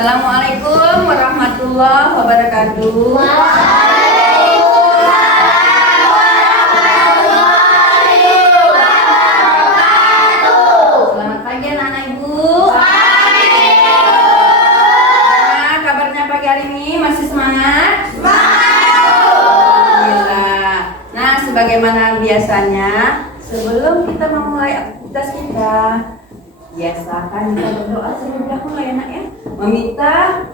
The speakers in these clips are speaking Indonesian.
Assalamualaikum warahmatullahi wabarakatuh. Selamat pagi anak-anak ibu. Nah, kabarnya pagi hari ini masih semangat? Alhamdulillah. Nah, sebagaimana biasanya, sebelum kita memulai aktivitas kita, biasakan kita berdoa terlebih dahulu ya nak ya, meminta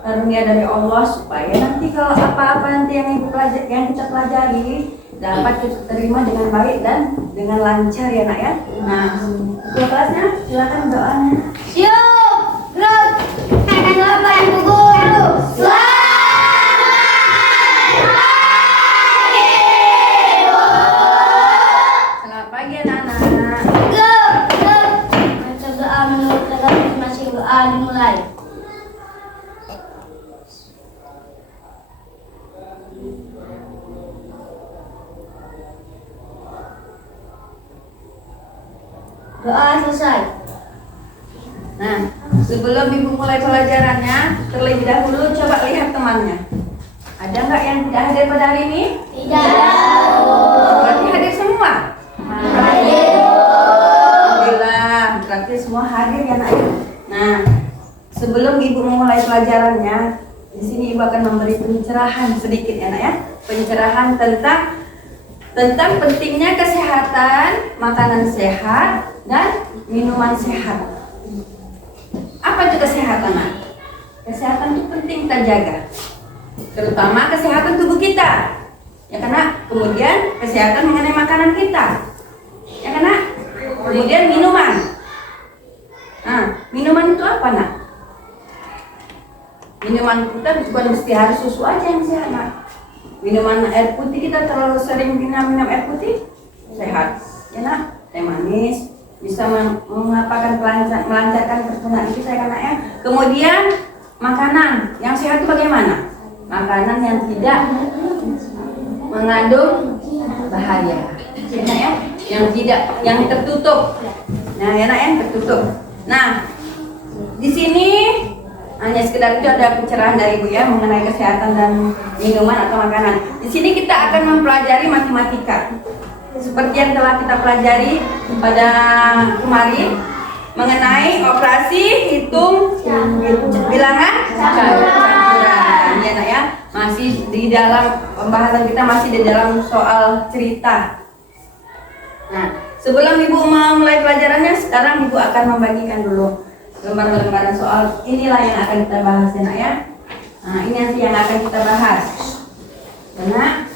karunia dari Allah supaya nanti kalau apa-apa nanti yang kita pelajari dapat kita terima dengan baik dan dengan lancar ya nak ya. Nah, ketua kelasnya silakan doanya. Siap, gerak, Bapak Ibu Guru. Selamat pagi anak-anak. Baca doa menurut kalian masing-masing, doa dimulai. Doa selesai. Nah, sebelum ibu mulai pelajarannya, terlebih dahulu coba lihat temannya. Ada nggak yang tidak hadir pada hari ini? Tidak. Berarti hadir semua? Hadir. Alhamdulillah, berarti semua hadir ya nak. Nah, sebelum ibu memulai pelajarannya, di sini ibu akan memberi pencerahan sedikit ya nak ya. Pencerahan tentang pentingnya kesehatan, makanan sehat dan minuman sehat. Apa itu kesehatan nak? Kesehatan itu penting kita jaga, terutama kesehatan tubuh kita. Ya karena kemudian kesehatan mengenai makanan kita. Ya karena kemudian minuman. Nah, minuman itu apa nak? Minuman kita bukan mesti harus susu aja yang sehat nak. Minuman air putih, kita terlalu sering minum air putih sehat. Ya nak, teh manis bisa melancarkan pencernaan kita ya nak ya. Kemudian makanan yang sehat itu bagaimana? Makanan yang tidak mengandung bahaya, ya nak ya, yang tertutup. Nah, ya nak ya, tertutup. Nah, di sini hanya sekedar itu ada pencerahan dari ibu ya mengenai kesehatan dan minuman atau makanan. Di sini kita akan mempelajari matematika. Seperti yang telah kita pelajari pada kemarin mengenai operasi hitung bilangan campuran. Ya nak ya, masih di dalam pembahasan kita, masih di dalam soal cerita. Nah, sebelum ibu mulai pelajarannya, sekarang ibu akan membagikan dulu lembar-lembaran soal. Inilah yang akan kita bahas ya nak ya. Nah, ini nanti yang akan kita bahas. Karena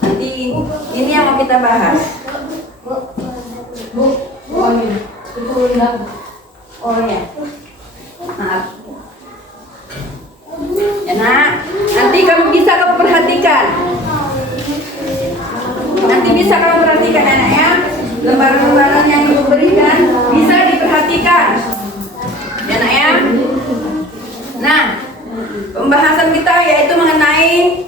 nanti ini yang mau kita bahas. Bu, oh ini, oh ya, maaf. Ya nak, nanti kamu bisa perhatikan. Nanti bisa kamu perhatikan ya nak ya. Lembaran-lembaran yang ibu berikan bisa diperhatikan. Ya nak ya. Nah, pembahasan kita yaitu mengenai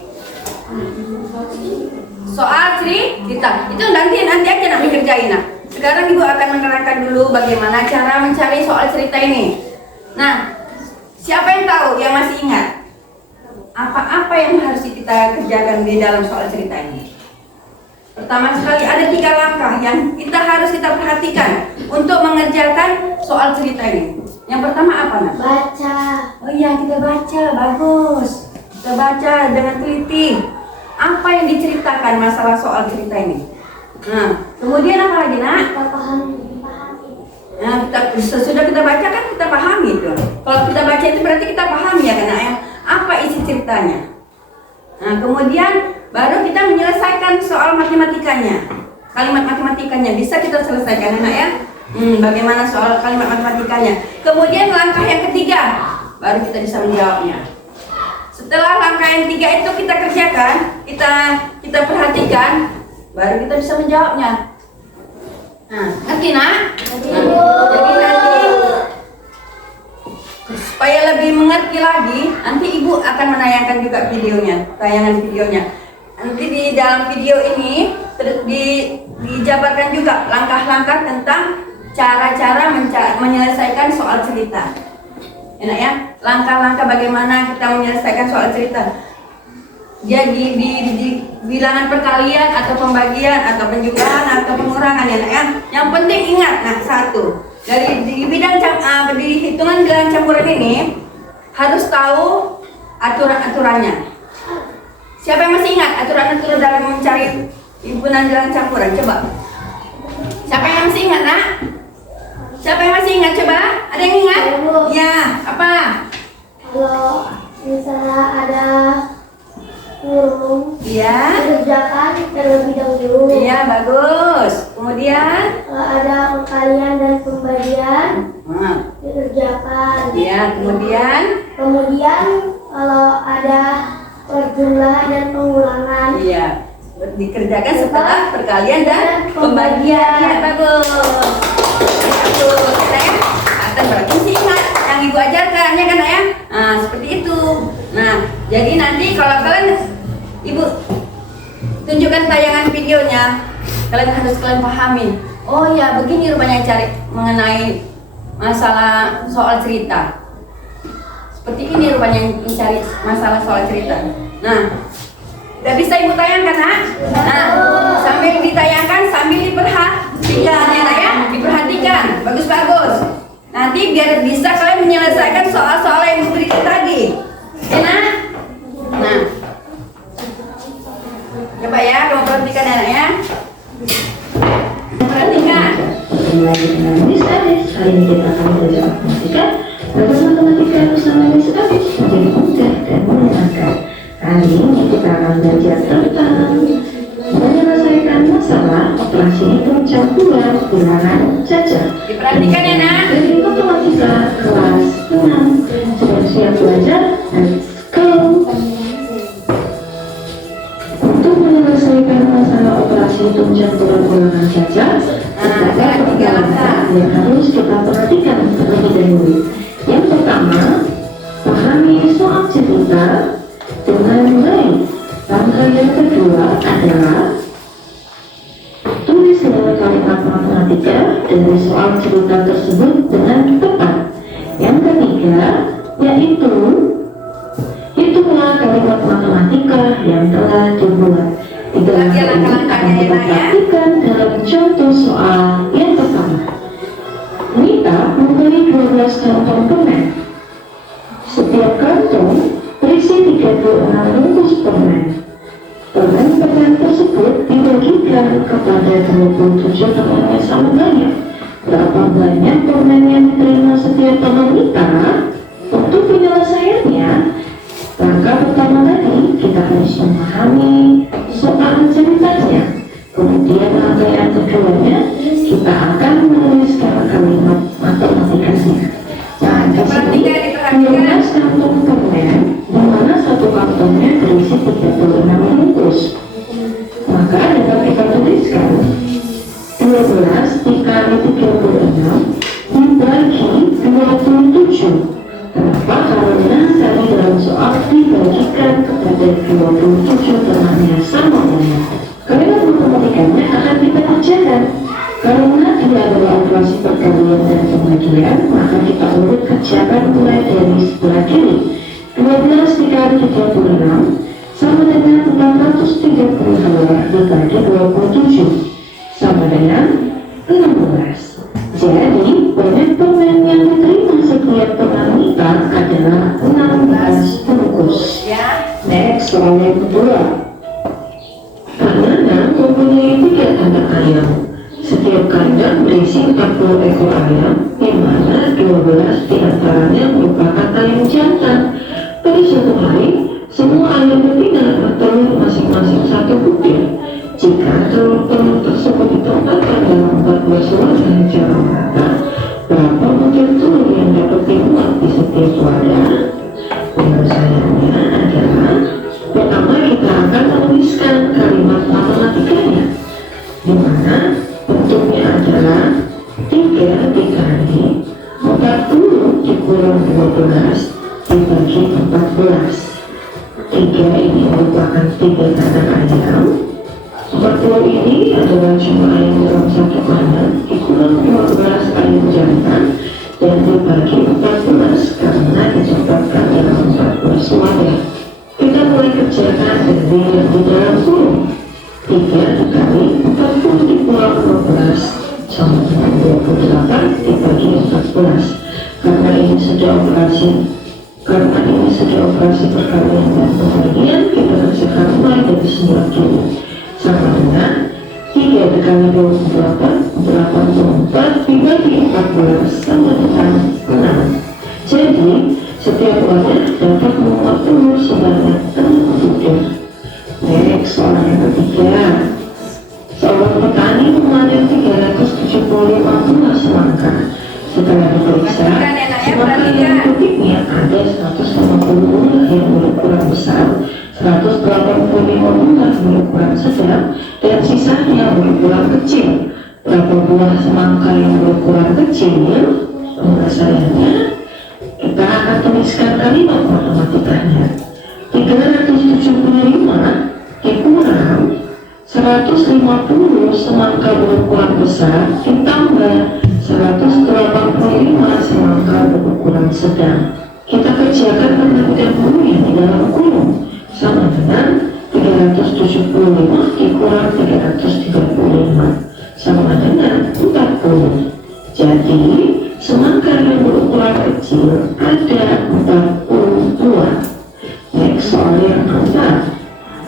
soal cerita. Itu nanti aja nak dikerjain nak. Sekarang ibu akan menerangkan dulu bagaimana cara mencari soal cerita ini. Nah, siapa yang tahu, yang masih ingat apa-apa yang harus kita kerjakan di dalam soal cerita ini? Pertama sekali ada 3 langkah yang harus kita perhatikan untuk mengerjakan soal cerita ini. Yang pertama apa nak? Baca. Oh iya, kita baca, bagus. Kita baca dengan teliti. Apa yang diceritakan masalah soal cerita ini? Nah, kemudian apa lagi nak? Kita pahami. Nah, sesudah kita baca kan kita pahami itu. Kalau kita baca itu berarti kita pahami ya kan nak ya? Apa isi ceritanya? Nah, kemudian baru kita menyelesaikan soal matematikanya. Kalimat matematikanya bisa kita selesaikan nak ya? Bagaimana soal kalimat matematikanya? Kemudian langkah yang ketiga, baru kita bisa menjawabnya. Setelah langkah yang 3 itu kita kerjakan, kita perhatikan, baru kita bisa menjawabnya. Nah, ngerti nak? Jadi nanti supaya lebih mengerti lagi, nanti ibu akan menayangkan juga tayangan videonya. Nanti di dalam video ini dijabarkan juga langkah-langkah tentang cara-cara menyelesaikan soal cerita. Enak ya? Langkah-langkah bagaimana kita menyelesaikan soal cerita. Jadi di bilangan perkalian atau pembagian atau penjumlahan atau pengurangan ya, ya. Yang penting ingat, nah satu dari di bidang di hitungan bilangan campuran ini harus tahu aturan-aturannya. Siapa yang masih ingat aturan-aturan dalam mencari himpunan bilangan campuran? Coba. Siapa yang masih ingat, nak? Siapa yang masih ingat? Coba. Ada yang ingat? Ya. Apa? Kalau misalnya ada kurung, Iya. dikerjakan terlebih dahulu. Iya, bagus. Kemudian? Kalau ada perkalian dan pembagian, dikerjakan. Iya, kemudian? Kemudian kalau ada perjumlahan dan pengulangan, Iya. Dikerjakan setelah perkalian dan pembagian. Ya, bagus. Bagus. Nah, ya. Atau berarti sih ingat yang ibu ajarkan ya kan ya? Nah, seperti itu. Nah, jadi nanti kalau kalian ibu tunjukkan tayangan videonya, kalian pahami. Oh ya, begini rupanya cari mengenai masalah soal cerita. Seperti ini rupanya mencari masalah soal cerita. Nah, udah bisa ibu tayangkan, nak? Nah, sambil ditayangkan, sambil diperhatikan ya, nak ya? Diperhatikan, bagus-bagus. Nanti biar bisa kalian menyelesaikan soal-soal yang ibu berikan tadi. Ya, nak? Nah, coba ya, kamu perhatikan ya, nak ya? Perhatikan. Kembali dengan Miss Adis. Hari ini kita akan belajar matematika. Bagaimana matematika bersama Miss Adis menjadi mudah dan menyenangkan. Kali ini kita akan belajar tentang menyelesaikan masalah operasi hitung campuran bilangan jajar. Diperhatikan ya, nak? Dari matematika kelas 6. Sudah siap belajar? Let's go! Untuk menyelesaikan masalah operasi hitung campuran bilangan jajar, ada tiga langkah yang harus kita perhatikan terlebih dahulu. Yang pertama, pahami soal cerita dengan baik. Langkah yang kedua adalah tulislah kalimat matematika dari soal cerita tersebut dengan tepat. Yang ketiga yaitu hitunglah kalimat matematika yang telah dibuat. Tiga langkah ini akan kita praktikkan dalam contoh soal yang pertama. Nita membeli 12 kantong permen. Setiap kantong berisi 36 bungkus permen. Permen-permen tersebut dibagikan kepada 27 teman yang sama banyak. Berapa banyak permen yang diterima setiap teman Nita? Untuk penyelesaiannya, langkah pertama tadi kita harus memahami soal ceritanya. Kemudian langkah yang keduanya kita akan menuliskan kalimat matematikanya. Nah, di sini 12 kantong permen, di mana satu kantongnya berisi 36 bungkus. Maka dapat kita tuliskan 12 dikali 36 dibagi 27. Kenapa? Karena tadi dalam soal dibagikan kepada 27 temannya sama banyak. Kalimat matematikanya akan kita kerjakan. Karena dia adalah operasi perkalian dan pembagian, maka kita urut kerjakan mulai dari sebelah kiri. 12 dikali 36 sama dengan 432 dibagi 27 sama dengan 16. Jadi banyak permen yang diterima setiap teman Nita adalah 16 bungkus. Next, soal yang kedua. Kak Nana mempunyai 3 kandang ayam. Setiap kandang berisi 40 ekor ayam, di mana 12 diantaranya merupakan ayam jantan. Pada suatu hari, semua ayam betina bertelur masing-masing 1 butir. Jika telur-telur tersebut ditempatkan dalam 14 wadah secara merata, berapa butir telur yang dapat dimuat di setiap wadah? Penyelesaiannya adalah pertama kita akan menuliskan kalimat matematikanya, di mana bentuknya adalah 3 dikali 40 dikurang 12 dibagi 14. 3 ini merupakan 3 kandang ayam. 40 ini adalah jumlah ayam dalam satu kandang dikurang 12 ayam jantan dan dibagi 14 karena operasi. Karena ini sudah operasi perkalian dan pembalian, kita kerjakan mulai dari semula dulu. Sama dengan 3 dikali 28, 84 dibagi 14 sama dengan 6. Jadi, setiap wadah dapat memuat telur sebanyak 6 butir. Next, soal yang ketiga. Seorang petani memanen 375 buah semangka. Setelah diperiksa, semangka yang dipetiknya ada 150 buah yang berukuran besar, 185 buah berukuran sedang, dan sisanya berukuran kecil. Berapa buah semangka yang berukuran kecil? Penyelesaiannya, kita akan tuliskan kalimat matematikanya. 375 dikurang 150 semangka berukuran besar ditambah 185 semangka berukuran sedang. Kita kerjakan perbandingan dahulunya di dalam kurung, sama dengan 375 dikurang 335 sama dengan 40. Jadi semangka yang berukuran kecil ada 40 buah. Next, soal yang keempat.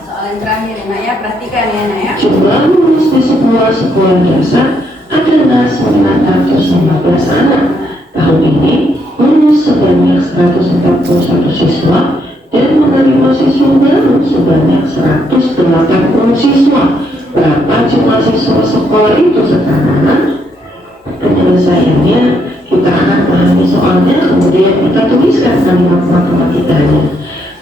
Soal yang terakhir ya nak ya, perhatikan ya nak ya. Jumlah lulus di sebuah sekolah dasar adalah 915 anak. Tahun ini lulus sebanyak 141 siswa dan menerima siswa baru sebanyak 180 siswa. Berapa jumlah siswa sekolah itu sekarang? Penyelesaiannya, kita akan pahami soalnya, kemudian kita tuliskan kalimat matematikanya.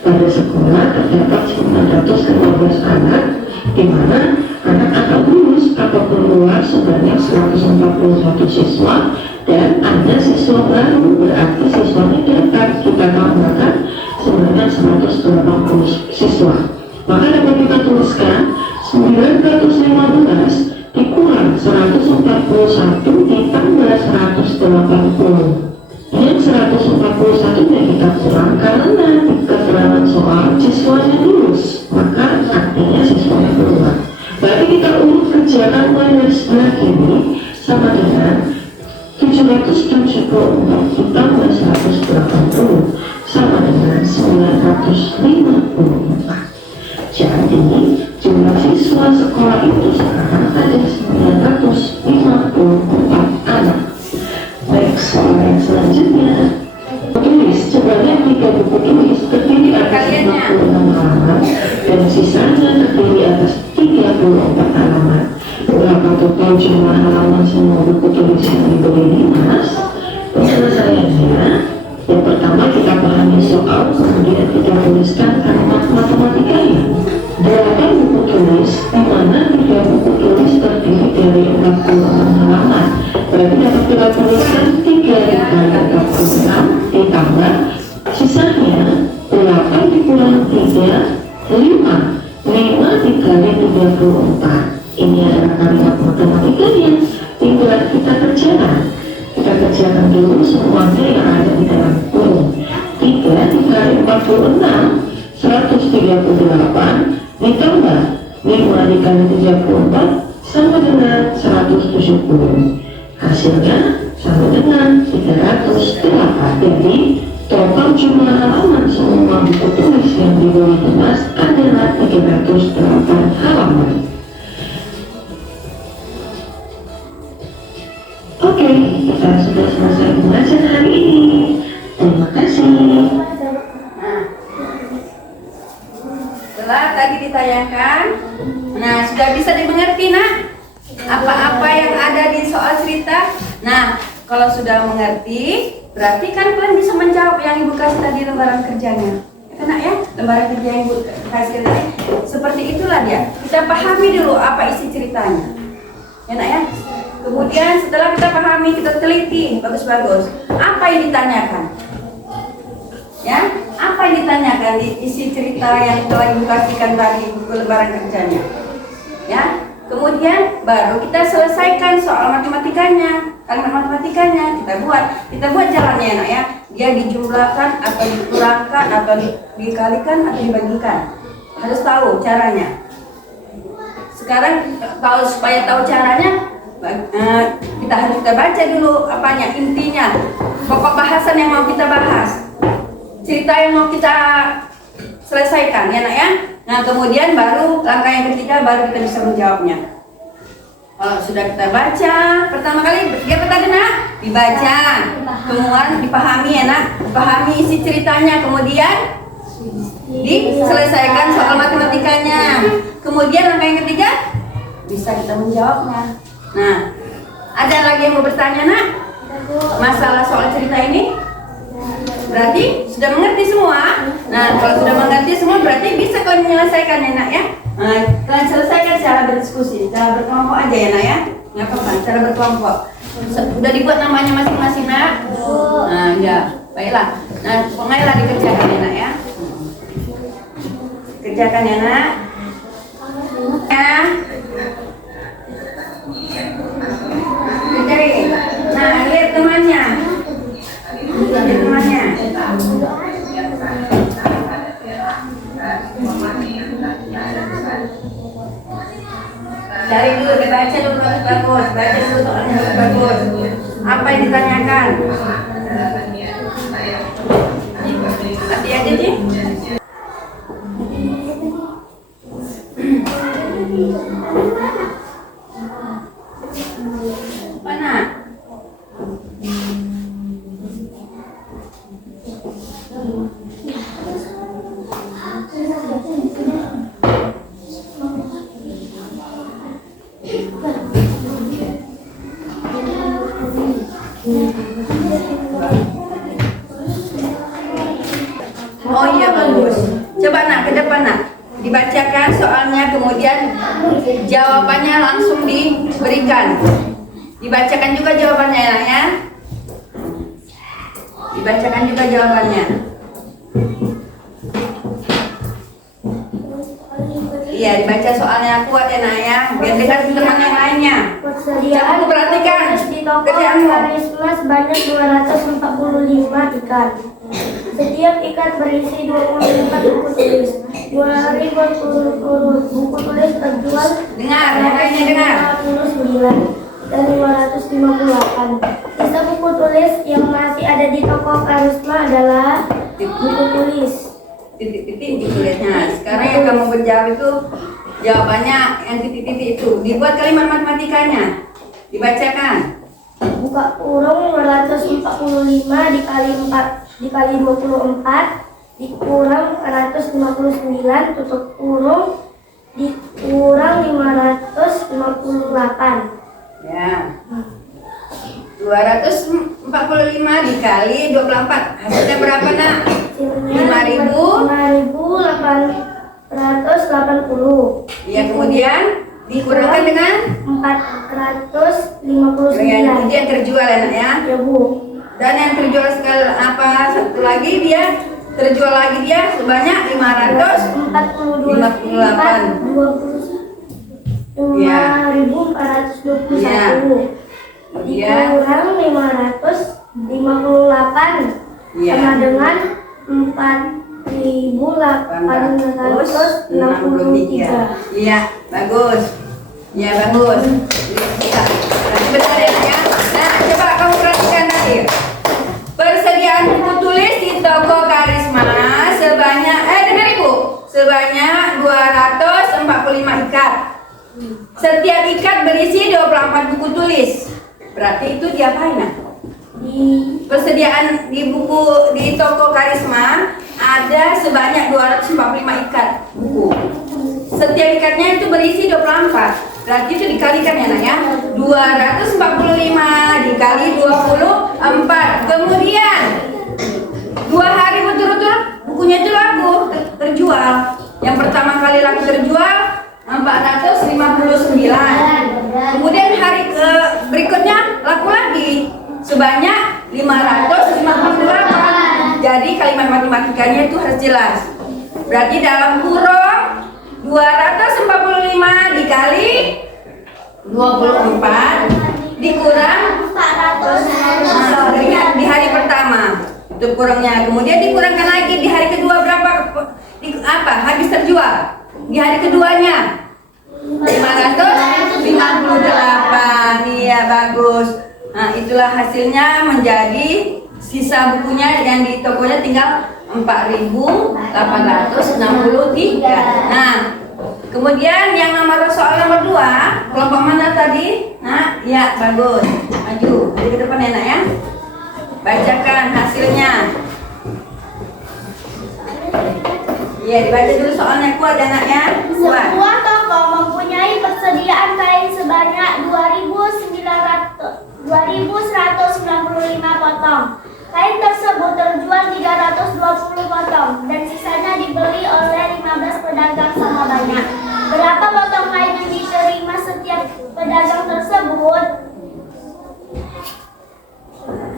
Pada sekolah terdapat 915 anak, di mana anak akan lulus atau keluar sebanyak 141 siswa, dan ada siswa baru, berarti siswanya dapat kita tambahkan sebanyak 180 siswa. Maka dapat kita tuliskan 915 dikurang 141 ditambah 180. Yang 141 yang kita kurang karena di keterangan soal siswanya lulus, maka artinya siswanya keluar. Berarti kita urut kerjakan mulai dari sebelah kiri sama dengan 774 ditambah 180 sama dengan 954. Jadi jumlah siswa sekolah itu sekarang ada 954 anak. Baik, soal yang selanjutnya, tulis sebanyak 3 buku tulis terdiri atas 56 halaman dan sisanya terdiri atas 34 halaman. Berapa total jumlah halaman semua buku tulis yang diberi Dimas? Penyelesaiannya, yang pertama kita pahami soal, kemudian kita tuliskan kalimat matematikanya. 8 buku tulis, di mana 3 buku tulis terdiri dari 46 halaman. Berarti dapat kita tuliskan 3 dikali 46 ditambah sisanya 8 dikurang 3, 5. 5 dikali 34. Ini adalah kalimat matematikanya. Tinggal kita kerjakan. Kita kerjakan dulu semuanya yang ada di dalam kurung. 3 dikali 46 138 ditambah 5 dikali 34 sama dengan 170. Hasilnya sama dengan 308. Jadi total jumlah halaman semua buku tulis yang diberi Dimas adalah 308 halaman. Oke, kita sudah selesai belajar hari ini. Terima kasih. Setelah tadi ditayangkan, nah sudah bisa dimengerti nak apa-apa yang ada di soal cerita. Nah, kalau sudah mengerti, berarti kan kalian bisa menjawab yang ibu kasih tadi lembaran kerjanya. Ya kan nak ya, lembaran kerja yang ibu kasih tadi. Seperti itulah dia. Kita pahami dulu apa isi ceritanya. Ya nak ya. Kemudian setelah kita pahami, kita teliti bagus-bagus. Apa yang ditanyakan? Ya, apa yang ditanyakan di isi cerita yang telah ibu kasihkan tadi buku lembaran kerjanya? Ya, kemudian baru kita selesaikan soal matematikanya, kalimat matematikanya kita buat jalannya nak ya. Dia dijumlahkan atau dikurangkan atau dikalikan atau dibagikan. Harus tahu caranya. Sekarang supaya tahu caranya, kita harus baca dulu apanya, intinya, pokok bahasan yang mau kita bahas. cerita yang mau kita selesaikan ya nak ya. Nah kemudian baru langkah yang ketiga baru kita bisa menjawabnya. Kalau sudah kita baca pertama kali dia apa tadi nak? Dibaca, kemudian dipahami ya nak, pahami isi ceritanya, kemudian diselesaikan soal matematikanya. Kemudian langkah yang ketiga bisa kita menjawabnya. Nah, ada lagi yang mau bertanya nak? Masalah soal cerita ini? Berarti sudah mengerti semua. Nah, kalau sudah mengerti semua berarti bisa kalian menyelesaikan ya nak ya. Nah, kalian selesaikan secara berdiskusi, secara berkelompok aja ya nak ya. Nggak apa-apa, secara berkelompok. Sudah dibuat namanya masing-masing nak? Nah, ya, baiklah. Nah, pokoknya dikerjakan ya nak ya. Kerjakan ya nak. Ya. Kerjain. Nah, lihat temannya. Lihat temannya. Cari dulu, dibaca dulu bagus. Baca dulu soalnya bagus. Apa yang ditanyakan? Hati aja sih. Mana? Oh iya bagus. Coba nak ke depan nak. Dibacakan soalnya kemudian jawabannya langsung diberikan. Dibacakan juga jawabannya ya nak ya. Dibacakan juga jawabannya. Iya dibaca soalnya kuat ya nak ya. Biar dengar teman yang lainnya. Persediaan Coba perhatikan di toko kerjaanmu. Karisma sebanyak 245 ikan. Setiap ikan berisi 24 buku tulis. 2020 buku tulis terjual Dengar, makanya dengar. 59 dan 558. Sisa buku tulis yang masih ada di toko Karisma adalah buku tulis. Titik-titik ditulisnya. Sekarang yang kamu menjawab itu jawabannya yang titik-titik itu. Dibuat kalimat matematikanya. Dibacakan. Buka kurung 245 dikali 24 dikurang 159 tutup kurung dikurang 558. Ya. 245 dikali 24. Hasilnya berapa nak? 5.880. Ya kemudian dikurangkan dengan 459. itu yang terjual ya nak ya. Ya Bu. Dan yang terjual sekali apa satu lagi dia terjual lagi dia sebanyak 558. Ya. 5.421. Ya. Kemudian Dikurang 558 ya. sama dengan 4.863. Iya, bagus. Iya, bagus. Bisa. Benar ya, nak ya. Nah, coba kamu perhatikan tadi. Persediaan buku tulis di toko Karisma sebanyak dengar Ibu, sebanyak 245 ikat. Setiap ikat berisi 24 buku tulis. Berarti itu diapain nak? Persediaan di buku di toko Karisma ada sebanyak 245 ikat buku. Setiap ikatnya itu berisi 24. Berarti itu dikalikan ya nak ya. 245 dikali 24. Kemudian 2 hari berturut-turut bukunya itu laku terjual. Yang pertama kali laku terjual 459. Kemudian hari berikutnya laku lagi sebanyak 558. Jadi kalimat matematikanya itu harus jelas. Berarti dalam kurung 245 dikali 24 dikurang 400 di hari pertama itu kurangnya. Kemudian dikurangkan lagi di hari kedua berapa habis terjual. Di hari keduanya 558. Iya bagus. Nah itulah hasilnya menjadi sisa bukunya yang di tokonya tinggal 4.863. Nah, kemudian yang nomor soal nomor 2, kelompok mana tadi? Nah, ya bagus. Maju, jadi ke depan enak ya. Bacakan hasilnya. Iya, dibaca dulu soalnya, kuat anaknya. Kuat. Sebuah toko mempunyai persediaan kain sebanyak 2.195 potong. Kain tersebut terjual 320 potong dan sisanya dibeli oleh 15 pedagang sama banyak. Berapa potong kain yang diterima setiap pedagang tersebut?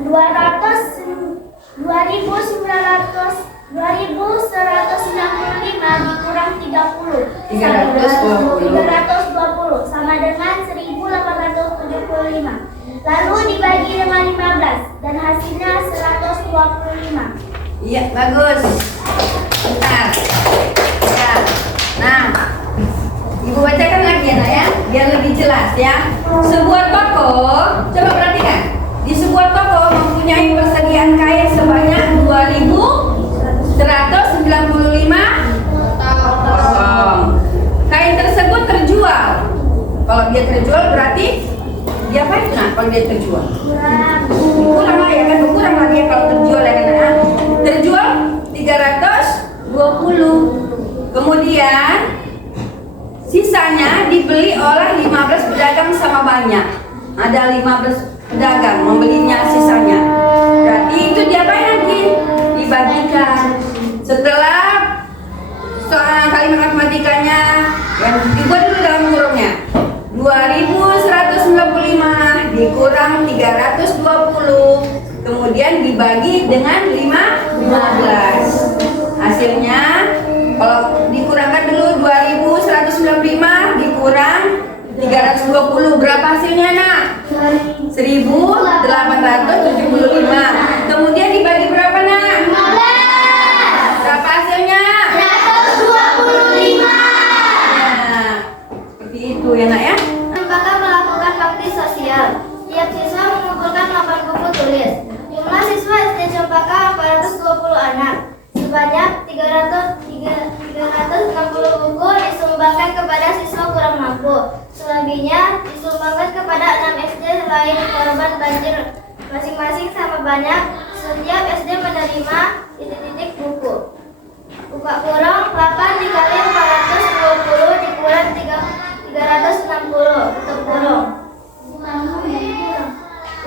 2.195 dikurang 30 320 sama dengan 1.875. Lalu dibagi dengan 15 dan hasilnya 125. Iya, bagus. Bentar. Ya. Nah, Ibu bacakan lagi ya, Nak ya, biar lebih jelas ya. Sebuah toko, coba perhatikan. Di sebuah toko mempunyai persediaan kain sebanyak 2.195 potong. Kain tersebut terjual. Kalau dia terjual berarti dia apa itu, Nak? Kalau dia terjual? Kurang lah ya kan, berkurang lagi ya kalau terjual ya kan, Nak? Terjual 320. Kemudian sisanya dibeli oleh 15 pedagang sama banyak. Ada 15 pedagang membelinya sisanya. Berarti itu diapain lagi? Dibagikan. Setelah soal kalimat matematikanya yang dibuat dulu dalam kurungnya. 2.195 dikurang 320, kemudian dibagi dengan 15. Hasilnya kalau dikurangkan dulu 2.195 dikurang 320, berapa hasilnya, Nak? 1.875. Kemudian dibagi berapa, Nak? 15. Berapa hasilnya? 125. Nah, seperti itu ya, Nak ya. Lembaga melakukan bakti sosial. Tiap siswa mengumpulkan 8 buku tulis. Jumlah siswa SD Cempaka 420 anak. Sebanyak 360 buku disumbangkan kepada siswa kurang mampu. Selebihnya disumbangkan kepada 6 SD lain korban banjir. Masing-masing sama banyak. Setiap SD menerima titik-titik buku. Buka kurung 8 dikali 420 dikurang 360. Tutup kurung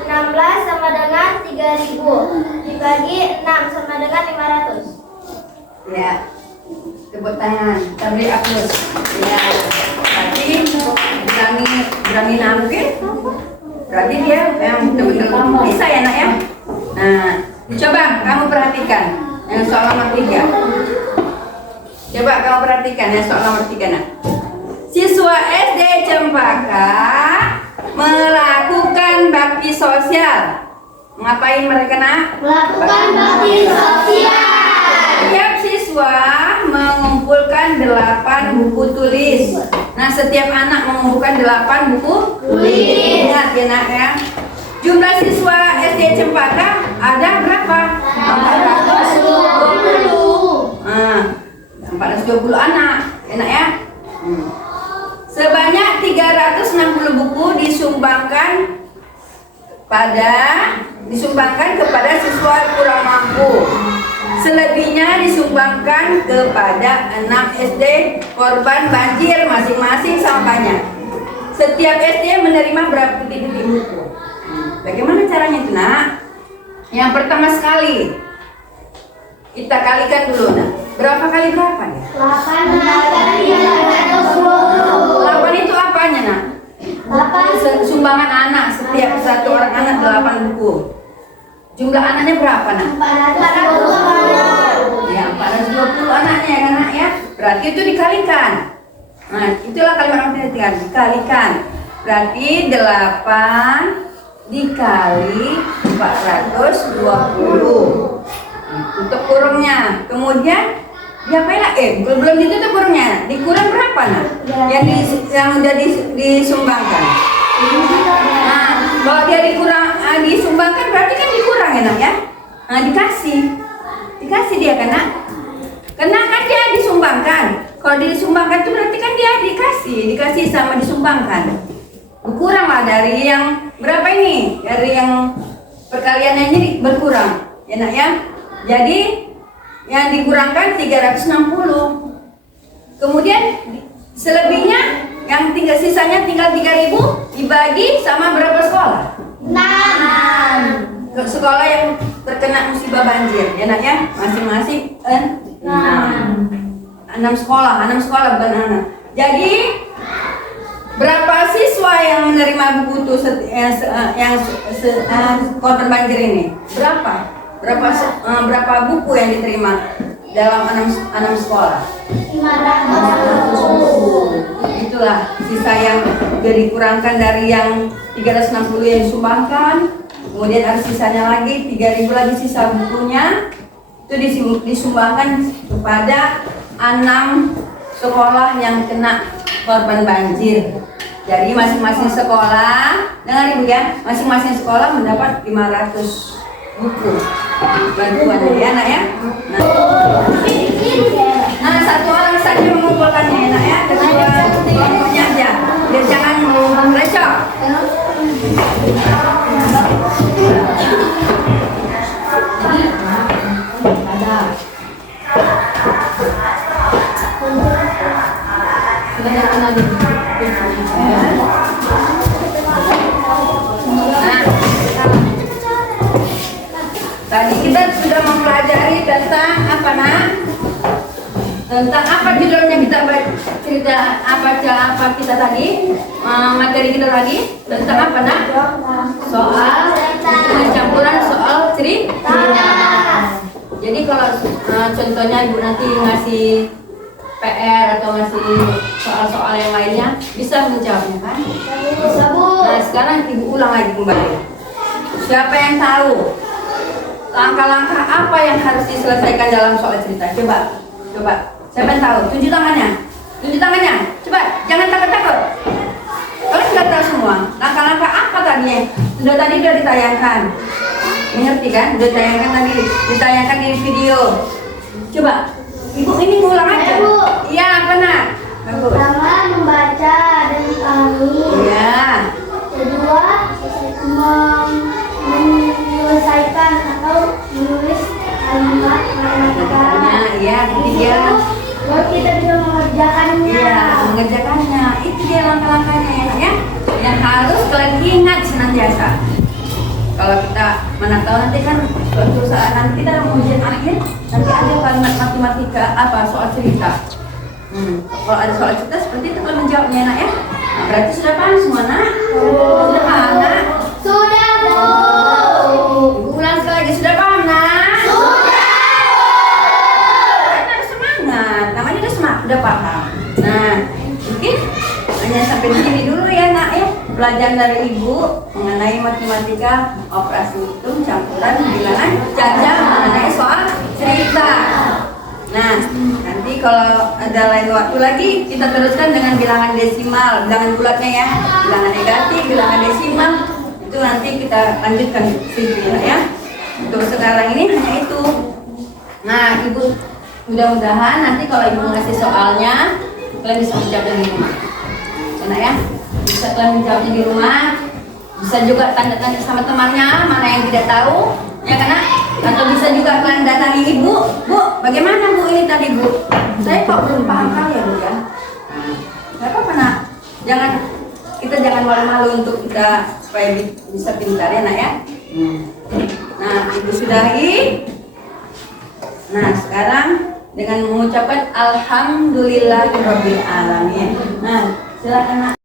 16 sama dengan 3.000 dibagi 6 sama dengan 500. Ya, tepuk tangan, kita beri aplaus. Ya, berarti berani nampil. Berarti dia yang betul-betul bisa ya, Nak ya. Nah, coba kamu perhatikan yang soal nomor 3. Coba kamu perhatikan yang soal nomor 3, Nak. Siswa SD Cempaka melakukan bakti sosial. Ngapain mereka, Nak? Melakukan bakti sosial. Setiap siswa mengumpulkan 8 buku tulis. Nah, setiap anak mengumpulkan 8 buku tulis. Ingat ya, Nak ya. Jumlah siswa SD Cempaka ada berapa? 420. Nah, 420 anak, enak ya. Sebanyak 360 buku disumbangkan kepada siswa kurang mampu. Selebihnya disumbangkan kepada 6 SD korban banjir, masing-masing sama banyak. Setiap SD menerima berapa titik-titik buku? Bagaimana caranya itu, Nak? Yang pertama sekali kita kalikan dulu, Nak. Berapa kali berapa nih? 8 kali 320. 8 itu apanya, Nak? 8 Sumbangan anak, setiap satu orang anak 8 buku. Jumlah anaknya berapa, Nak? 420 anak. Ya, 420 anaknya ya, Nak ya. Berarti itu dikalikan. Nah, itulah kalimat matematika, dikalikan. Berarti 8 dikali 420. Tutup kurungnya. Kemudian diapain lah? Belum ditutup kurungnya. Dikurang berapa, Nak? Yang udah disumbangkan. Nah, kalau dia disumbangkan berarti kan dikurang ya, Nak ya. Nah, dikasih Dikasih dia kena. Kena kan dia disumbangkan. Kalau disumbangkan itu berarti kan dia dikasih sama disumbangkan. Berkurang lah dari yang berapa ini? Dari yang perkaliannya ini berkurang. Ya nak ya. Jadi yang dikurangkan 360. Kemudian selebihnya yang tinggal sisanya tinggal 3.000 dibagi sama berapa sekolah? 6. Sekolah yang terkena musibah banjir. Ya nak ya. Masing-masing 6 sekolah, 6 sekolah bukan 6. Jadi berapa siswa yang menerima buku itu korban banjir ini? Berapa buku yang diterima dalam 6 sekolah? 500. Itulah sisa yang dikurangkan dari yang 360 yang disumbangkan. Kemudian ada sisanya lagi 3.000 lagi sisa bukunya. Itu disumbangkan kepada 6 sekolah yang kena korban banjir. Jadi masing-masing sekolah, dengar ibu ya, masing-masing sekolah mendapat 500 buku bantuannya ya nak ya. Nah satu orang saja mengumpulkannya ya nak ya, kedua kelompoknya aja, biar jangan melecok. Tadi kita sudah mempelajari tentang apa nak? Tentang apa judulnya kita cerita apa kita tadi? Materi kita tadi tentang apa nak? Soal campuran soal cerita. Jadi kalau contohnya ibu nanti ngasih PR atau ngasih soal-soal yang lainnya bisa menjawabnya kan? Bisa Bu. Nah sekarang ibu ulang lagi kembali. Siapa yang tahu langkah-langkah apa yang harus diselesaikan dalam soal cerita? Coba. Siapa yang tahu? Tunjuk tangannya. Coba, jangan takut-takut. Kalian sudah tahu semua. Langkah-langkah apa tadinya? Sudah ditayangkan. Mengerti kan? Sudah ditayangkan di video. Coba, ibu ini ngulang aja. Bu. Iya, benar. Bagus. Pertama membaca dan dipahami. Iya. Kedua menyelesaikan atau menulis kalimat matematika. Iya, ketiga. Baru kita bisa mengerjakannya. Iya, mengerjakannya. Itu dia langkah-langkahnya ya. Yang harus kalian ingat senantiasa. Kalau kita mana tahu nanti kan suatu saat nanti kita mau ujian akhir, nanti ada kalimat matematika soal cerita. Kalau ada soal cerita seperti itu kalau menjawabnya nak ya. Nah, berarti sudah paham semua nak? Sudah paham nak? Sudah Bu. Ibu ulang sekali lagi, sudah paham nak? Sudah. Harus semangat, namanya udah semangat, udah paham. Nah, mungkin hanya sampai di sini dulu ya nak ya. Pelajaran dari ibu mengenai matematika, operasi hitung, campuran, bilangan, jajar mengenai soal cerita. Nah, nanti kalau ada lain waktu lagi kita teruskan dengan bilangan desimal, bilangan bulatnya ya, bilangan negatif, bilangan desimal. Itu nanti kita lanjutkan sedikit ya. Untuk sekarang ini hanya itu. Nah, ibu mudah-mudahan nanti kalau ibu ngasih soalnya kalian bisa menjawabnya di rumah. Enak ya? Bisa kalian menjawabnya di rumah. Bisa juga tanya-tanya sama temannya mana yang tidak tahu, ya kan? Atau bisa juga kalian datangi ibu, Bu, bagaimana Bu ini tadi Bu? Saya kok belum paham kali ya Bu ya? Gak apa-apa nak. Kita jangan malu-malu untuk kita supaya bisa pintar ya nak ya. Nah ibu sudahi. Nah sekarang dengan mengucapkan alhamdulillahirobbilalamin. Nah silakan nak.